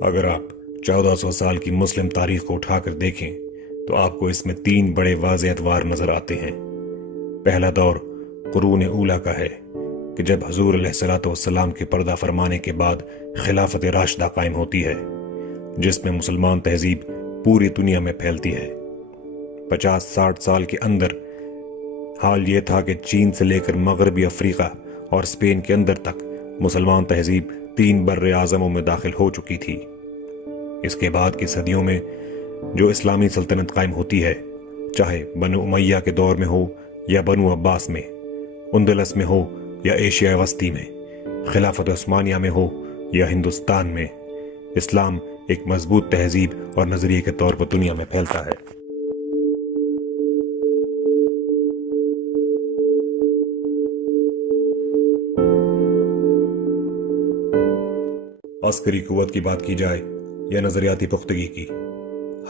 اگر آپ 1400 سال کی مسلم تاریخ کو اٹھا کر دیکھیں تو آپ کو اس میں 3 بڑے واضح ادوار نظر آتے ہیں۔ پہلا دور قرون اولا کا ہے کہ جب حضور علیہ الصلوۃ والسلام کے پردہ فرمانے کے بعد خلافت راشدہ قائم ہوتی ہے، جس میں مسلمان تہذیب پوری دنیا میں پھیلتی ہے۔ 50-60 سال کے اندر حال یہ تھا کہ چین سے لے کر مغربی افریقہ اور اسپین کے اندر تک مسلمان تہذیب 3 بر اعظموں میں داخل ہو چکی تھی۔ اس کے بعد کی صدیوں میں جو اسلامی سلطنت قائم ہوتی ہے، چاہے بنو امیہ کے دور میں ہو یا بنو عباس میں، اندلس میں ہو یا ایشیا وسطی میں، خلافت عثمانیہ میں ہو یا ہندوستان میں، اسلام ایک مضبوط تہذیب اور نظریے کے طور پر دنیا میں پھیلتا ہے۔ عسکری قوت کی بات کی جائے یا نظریاتی پختگی کی،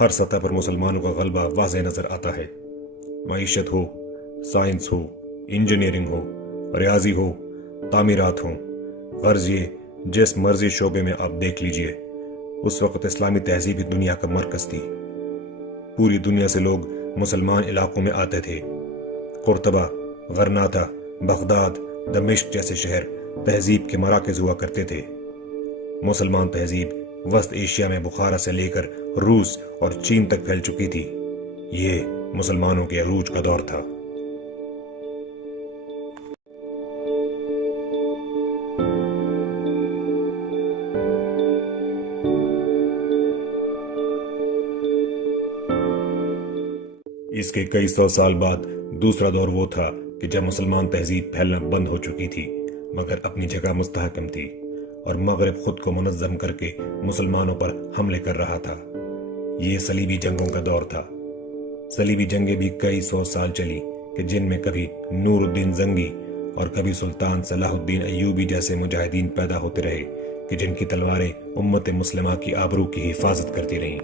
ہر سطح پر مسلمانوں کا غلبہ واضح نظر آتا ہے۔ معیشت ہو، سائنس ہو، انجینئرنگ ہو، ریاضی ہو، تعمیرات ہوں، غرض یہ جس مرضی شعبے میں آپ دیکھ لیجئے، اس وقت اسلامی تہذیب ہی دنیا کا مرکز تھی۔ پوری دنیا سے لوگ مسلمان علاقوں میں آتے تھے۔ قرطبہ، غرناطہ، بغداد، دمشق جیسے شہر تہذیب کے مراکز ہوا کرتے تھے۔ مسلمان تہذیب وسط ایشیا میں بخارا سے لے کر روس اور چین تک پھیل چکی تھی۔ یہ مسلمانوں کے عروج کا دور تھا۔ اس کے کئی سو سال بعد دوسرا دور وہ تھا کہ جب مسلمان تہذیب پھیلنا بند ہو چکی تھی مگر اپنی جگہ مستحکم تھی، اور مغرب خود کو منظم کر کے مسلمانوں پر حملے کر رہا تھا۔ یہ صلیبی جنگوں کا دور تھا۔ صلیبی جنگیں بھی کئی سو سال چلی کہ جن میں کبھی نور الدین زنگی اور کبھی سلطان صلاح الدین ایوبی جیسے مجاہدین پیدا ہوتے رہے کہ جن کی تلواریں امت مسلمہ کی آبرو کی حفاظت کرتی رہیں۔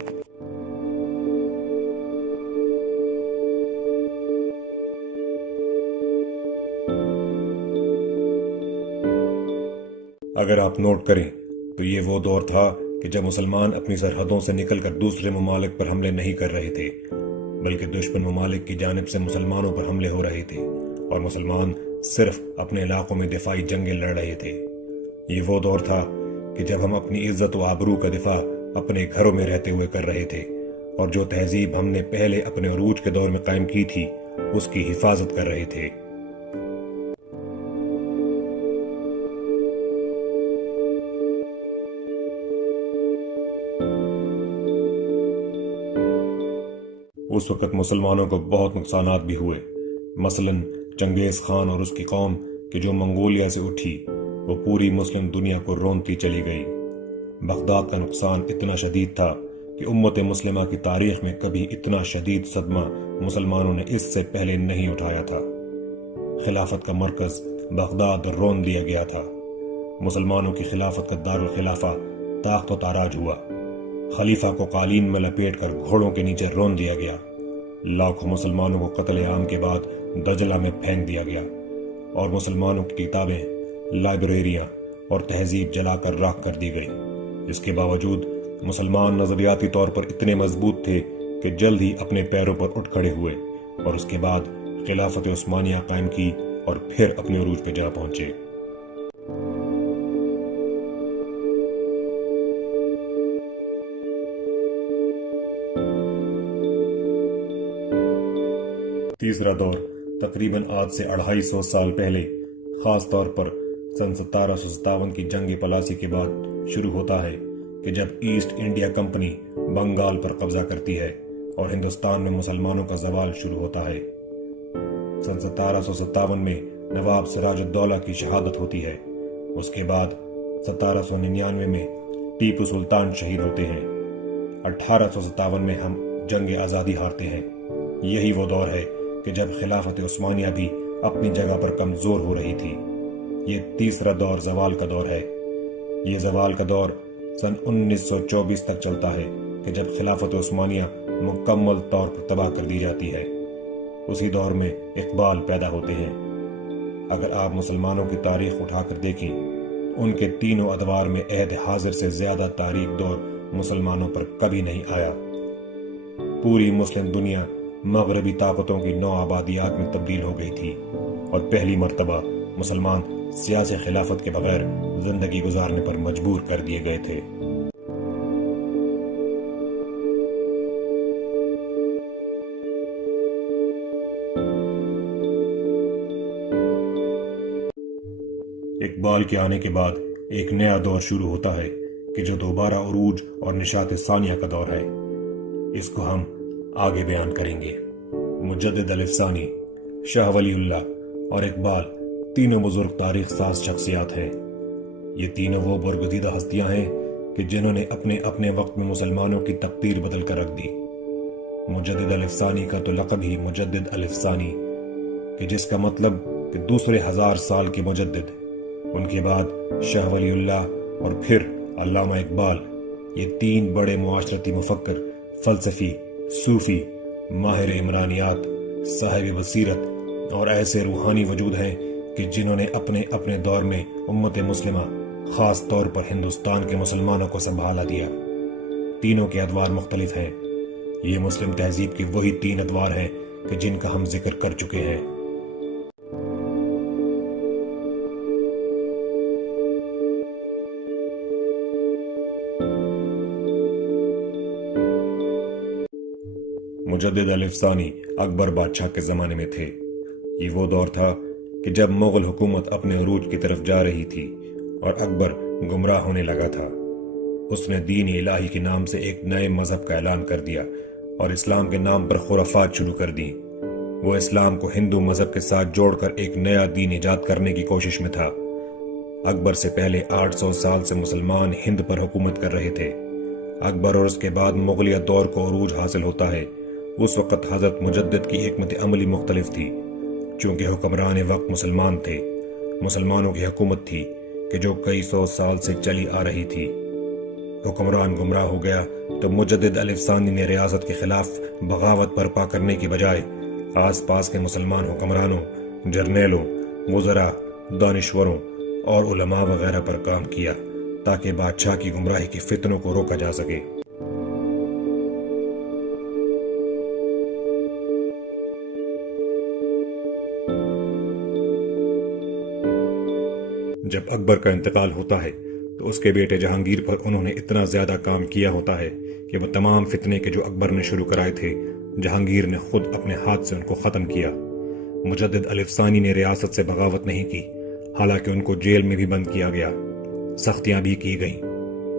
اگر آپ نوٹ کریں تو یہ وہ دور تھا کہ جب مسلمان اپنی سرحدوں سے نکل کر دوسرے ممالک پر حملے نہیں کر رہے تھے، بلکہ دشمن ممالک کی جانب سے مسلمانوں پر حملے ہو رہے تھے، اور مسلمان صرف اپنے علاقوں میں دفاعی جنگیں لڑ رہے تھے۔ یہ وہ دور تھا کہ جب ہم اپنی عزت و آبرو کا دفاع اپنے گھروں میں رہتے ہوئے کر رہے تھے، اور جو تہذیب ہم نے پہلے اپنے عروج کے دور میں قائم کی تھی اس کی حفاظت کر رہے تھے۔ اس وقت مسلمانوں کو بہت نقصانات بھی ہوئے۔ مثلاً چنگیز خان اور اس کی قوم کہ جو منگولیا سے اٹھی، وہ پوری مسلم دنیا کو رونتی چلی گئی۔ بغداد کا نقصان اتنا شدید تھا کہ امت مسلمہ کی تاریخ میں کبھی اتنا شدید صدمہ مسلمانوں نے اس سے پہلے نہیں اٹھایا تھا۔ خلافت کا مرکز بغداد رون دیا گیا تھا۔ مسلمانوں کی خلافت کا دارالخلافہ تاخت و تاراج ہوا۔ خلیفہ کو قالین میں لپیٹ کر گھوڑوں کے نیچے رون دیا گیا۔ لاکھوں مسلمانوں کو قتل عام کے بعد دجلہ میں پھینک دیا گیا، اور مسلمانوں کی کتابیں، لائبریریاں اور تہذیب جلا کر راکھ کر دی گئی۔ اس کے باوجود مسلمان نظریاتی طور پر اتنے مضبوط تھے کہ جلد ہی اپنے پیروں پر اٹھ کھڑے ہوئے، اور اس کے بعد خلافت عثمانیہ قائم کی اور پھر اپنے عروج پہ جا پہنچے۔ تیسرا دور تقریباً آج سے 250 سال پہلے، خاص طور پر سن 1757 کی جنگ پلاسی کے بعد شروع ہوتا ہے کہ جب ایسٹ انڈیا کمپنی بنگال پر قبضہ کرتی ہے اور ہندوستان میں مسلمانوں کا زوال شروع ہوتا ہے۔ سن 1757 میں نواب سراج الدولہ کی شہادت ہوتی ہے۔ اس کے بعد 1799 میں ٹیپو سلطان شہید ہوتے ہیں۔ 1857 میں ہم جنگ آزادی ہارتے ہیں۔ یہی وہ دور ہے کہ جب خلافت عثمانیہ بھی اپنی جگہ پر کمزور ہو رہی تھی۔ یہ تیسرا دور زوال کا دور ہے۔ یہ زوال کا دور سن 1924 تک چلتا ہے کہ جب خلافت عثمانیہ مکمل طور پر تباہ کر دی جاتی ہے۔ اسی دور میں اقبال پیدا ہوتے ہیں۔ اگر آپ مسلمانوں کی تاریخ اٹھا کر دیکھیں، ان کے تینوں ادوار میں عہد حاضر سے زیادہ تاریک دور مسلمانوں پر کبھی نہیں آیا۔ پوری مسلم دنیا مغربی طاقتوں کی نو آبادیات میں تبدیل ہو گئی تھی اور پہلی مرتبہ مسلمان سیاسی خلافت کے بغیر زندگی گزارنے پر مجبور کر دیے گئے تھے۔ اقبال کے آنے کے بعد ایک نیا دور شروع ہوتا ہے کہ جو دوبارہ عروج اور نشاط ثانیہ کا دور ہے۔ اس کو ہم آگے بیان کریں گے۔ مجدد الف ثانی، شاہ ولی اللہ اور اقبال تینوں بزرگ تاریخ ساز شخصیات ہیں۔ یہ تینوں وہ برگزیدہ ہستیاں ہیں کہ جنہوں نے اپنے اپنے وقت میں مسلمانوں کی تقدیر بدل کر رکھ دی۔ مجدد الف ثانی کا تو لقب ہی مجدد الف ثانی کہ جس کا مطلب کہ دوسرے 1000 سال کے مجدد۔ ان کے بعد شاہ ولی اللہ اور پھر علامہ اقبال، یہ تین بڑے معاشرتی مفکر، فلسفی، صوفی، ماہر عمرانیات، صاحب بصیرت اور ایسے روحانی وجود ہیں کہ جنہوں نے اپنے اپنے دور میں امت مسلمہ، خاص طور پر ہندوستان کے مسلمانوں کو سنبھالا دیا۔ تینوں کے ادوار مختلف ہیں۔ یہ مسلم تہذیب کی وہی تین ادوار ہیں کہ جن کا ہم ذکر کر چکے ہیں۔ مجدد الف ثانی اکبر بادشاہ کے زمانے میں تھے۔ یہ وہ دور تھا کہ جب مغل حکومت اپنے عروج کی طرف جا رہی تھی اور اکبر گمراہ ہونے لگا تھا۔ اس نے دین الہی کے نام سے ایک نئے مذہب کا اعلان کر دیا اور اسلام کے نام پر خرافات شروع کر دیں۔ وہ اسلام کو ہندو مذہب کے ساتھ جوڑ کر ایک نیا دین ایجاد کرنے کی کوشش میں تھا۔ اکبر سے پہلے 800 سال سے مسلمان ہند پر حکومت کر رہے تھے۔ اکبر اور اس کے بعد مغلیہ دور کو عروج حاصل ہوتا ہے۔ اس وقت حضرت مجدد کی حکمت عملی مختلف تھی، چونکہ حکمران وقت مسلمان تھے۔ مسلمانوں کی حکومت تھی کہ جو کئی سو سال سے چلی آ رہی تھی۔ حکمران گمراہ ہو گیا تو مجدد الف ثانی نے ریاست کے خلاف بغاوت برپا کرنے کی بجائے آس پاس کے مسلمان حکمرانوں، جرنیلوں، وزراء، دانشوروں اور علماء وغیرہ پر کام کیا تاکہ بادشاہ کی گمراہی کے فتنوں کو روکا جا سکے۔ جب اکبر کا انتقال ہوتا ہے تو اس کے بیٹے جہانگیر پر انہوں نے اتنا زیادہ کام کیا ہوتا ہے کہ وہ تمام فتنے کے جو اکبر نے شروع کرائے تھے جہانگیر نے خود اپنے ہاتھ سے ان کو ختم کیا۔ مجدد الف ثانی نے ریاست سے بغاوت نہیں کی، حالانکہ ان کو جیل میں بھی بند کیا گیا، سختیاں بھی کی گئیں۔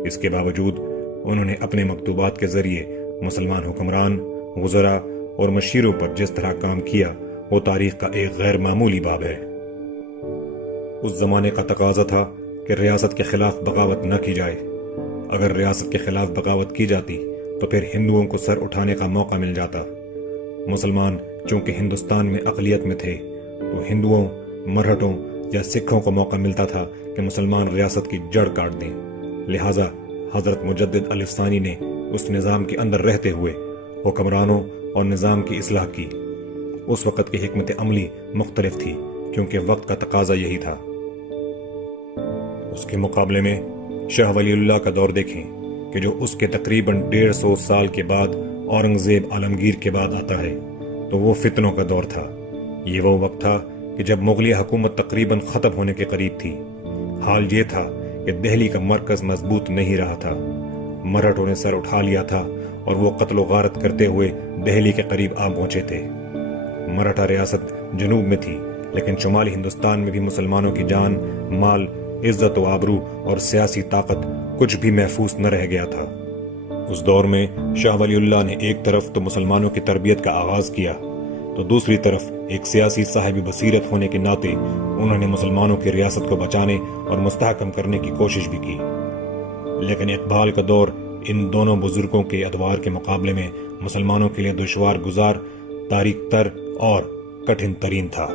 اس کے باوجود انہوں نے اپنے مکتوبات کے ذریعے مسلمان حکمران، وزراء اور مشیروں پر جس طرح کام کیا وہ تاریخ کا ایک غیر معمولی باب ہے۔ اس زمانے کا تقاضا تھا کہ ریاست کے خلاف بغاوت نہ کی جائے۔ اگر ریاست کے خلاف بغاوت کی جاتی تو پھر ہندوؤں کو سر اٹھانے کا موقع مل جاتا۔ مسلمان چونکہ ہندوستان میں اقلیت میں تھے تو ہندوؤں، مرہٹوں یا سکھوں کو موقع ملتا تھا کہ مسلمان ریاست کی جڑ کاٹ دیں۔ لہٰذا حضرت مجدد الف ثانی نے اس نظام کے اندر رہتے ہوئے حکمرانوں اور نظام کی اصلاح کی۔ اس وقت کی حکمت عملی مختلف تھی کیونکہ وقت کا تقاضا یہی تھا۔ اس کے مقابلے میں شاہ ولی اللہ کا دور دیکھیں کہ جو اس کے تقریباً 150 سال کے بعد اورنگزیب عالمگیر کے بعد آتا ہے تو وہ فتنوں کا دور تھا۔ یہ وہ وقت تھا کہ جب مغلیہ حکومت تقریباً ختم ہونے کے قریب تھی۔ حال یہ تھا کہ دہلی کا مرکز مضبوط نہیں رہا تھا۔ مرہٹوں نے سر اٹھا لیا تھا اور وہ قتل و غارت کرتے ہوئے دہلی کے قریب آ پہنچے تھے۔ مرہٹا ریاست جنوب میں تھی لیکن شمالی ہندوستان میں بھی مسلمانوں کی جان، مال، عزت و آبرو اور سیاسی طاقت کچھ بھی محفوظ نہ رہ گیا تھا۔ اس دور میں شاہ ولی اللہ نے ایک طرف تو مسلمانوں کی تربیت کا آغاز کیا تو دوسری طرف ایک سیاسی صاحب بصیرت ہونے کے ناطے انہوں نے مسلمانوں کی ریاست کو بچانے اور مستحکم کرنے کی کوشش بھی کی۔ لیکن اقبال کا دور ان دونوں بزرگوں کے ادوار کے مقابلے میں مسلمانوں کے لیے دشوار گزار، تاریک تر اور کٹھن ترین تھا۔